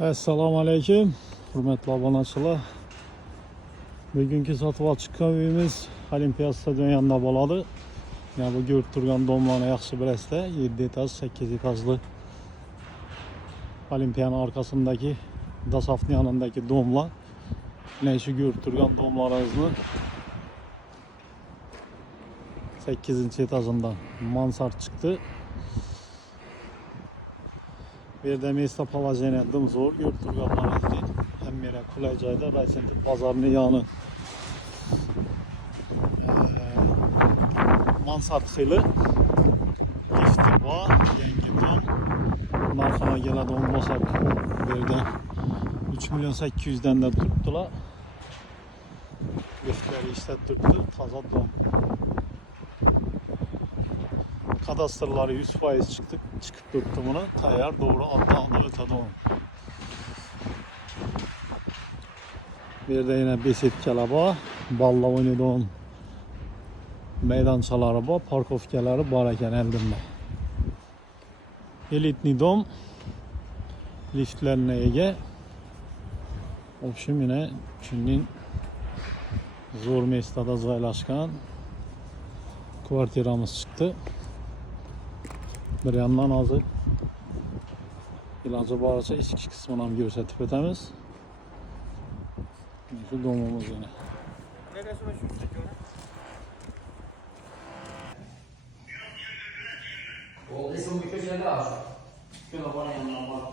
Assalomu alaykum, hurmatli obunachilar. Bugungi sotib chiqqan uyimiz Olimpiya stadioni yonida bo'ladi. Yani bu ko'rib turgan domlarni yaxshi bilasizlar. 7 etaj, 8 etajli Olimpiya'nın arkasındaki Dasaf'ın yanındaki domlar. Ne şu görüp turgan domlarımızı 8. etajından mansard çıktı. Bir de mesle palajeni zor görüp turganlarımızı hem yere kulay joyda Raysentin pazarının yanı. Mansard xili lifti var, yangi dom. Narxına geladi olmasak bir yerdə 3.800.000'dan da tuttular. Liftleri işlettirdi, taza dom. Kadastrları 100% çıkıp tuttu buna. Tayar doğru adlı ötede onu. Bir de yine besetkeler var. Balla oynadığın meydançaları var. Parkovkaları var ekan eldimde. Elitli dom. Liftlerine ege. Opşum yine Çin'in zor mestada joylashgan kvartiramız çıktı. Bir yandan hazır ilacı barıca iç kısmını ham ko'rsatib o'tamiz. Şu domumuz yine. O resim bir köşede var. Şöyle bana yanına bak.